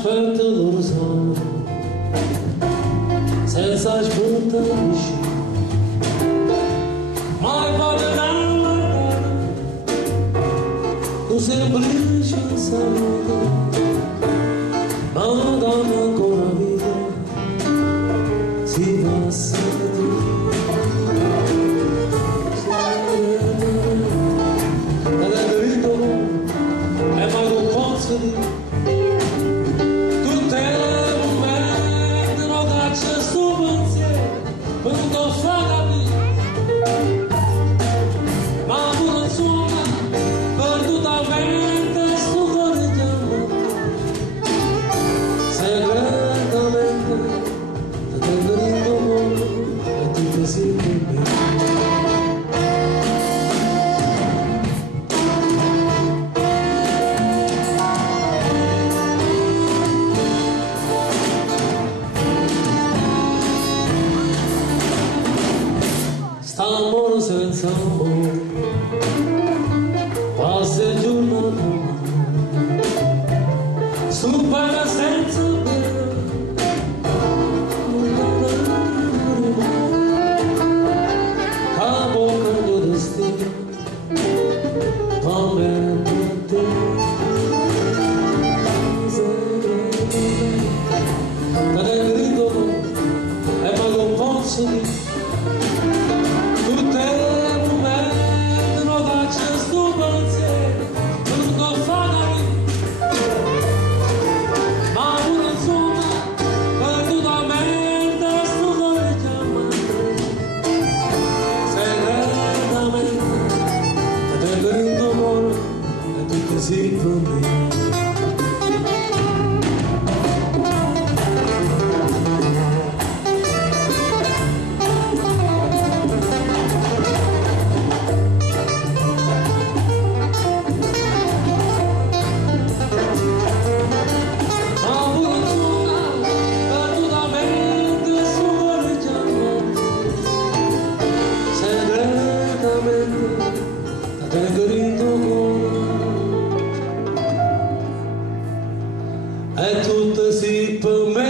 aspetta l'orizzonte senza aspettare mai vado da guardare con semplice saluto ma donna ancora vita si va a sentire ed è dritto e mai non posso dire Amore senza amore, passa il giorno supera senza bene, capo il mio destino, va bene per te, ed è il grido e ma non posso dire. Sì, per me. È tutto sì per me.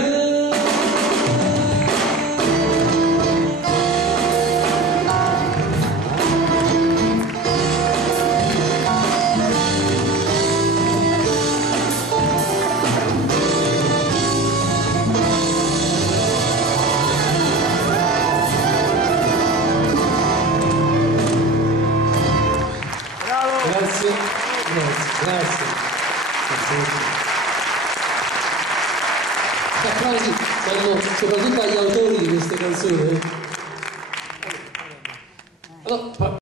Bravo. Grazie, grazie. Applausi soprattutto agli autori di queste canzoni. Allora,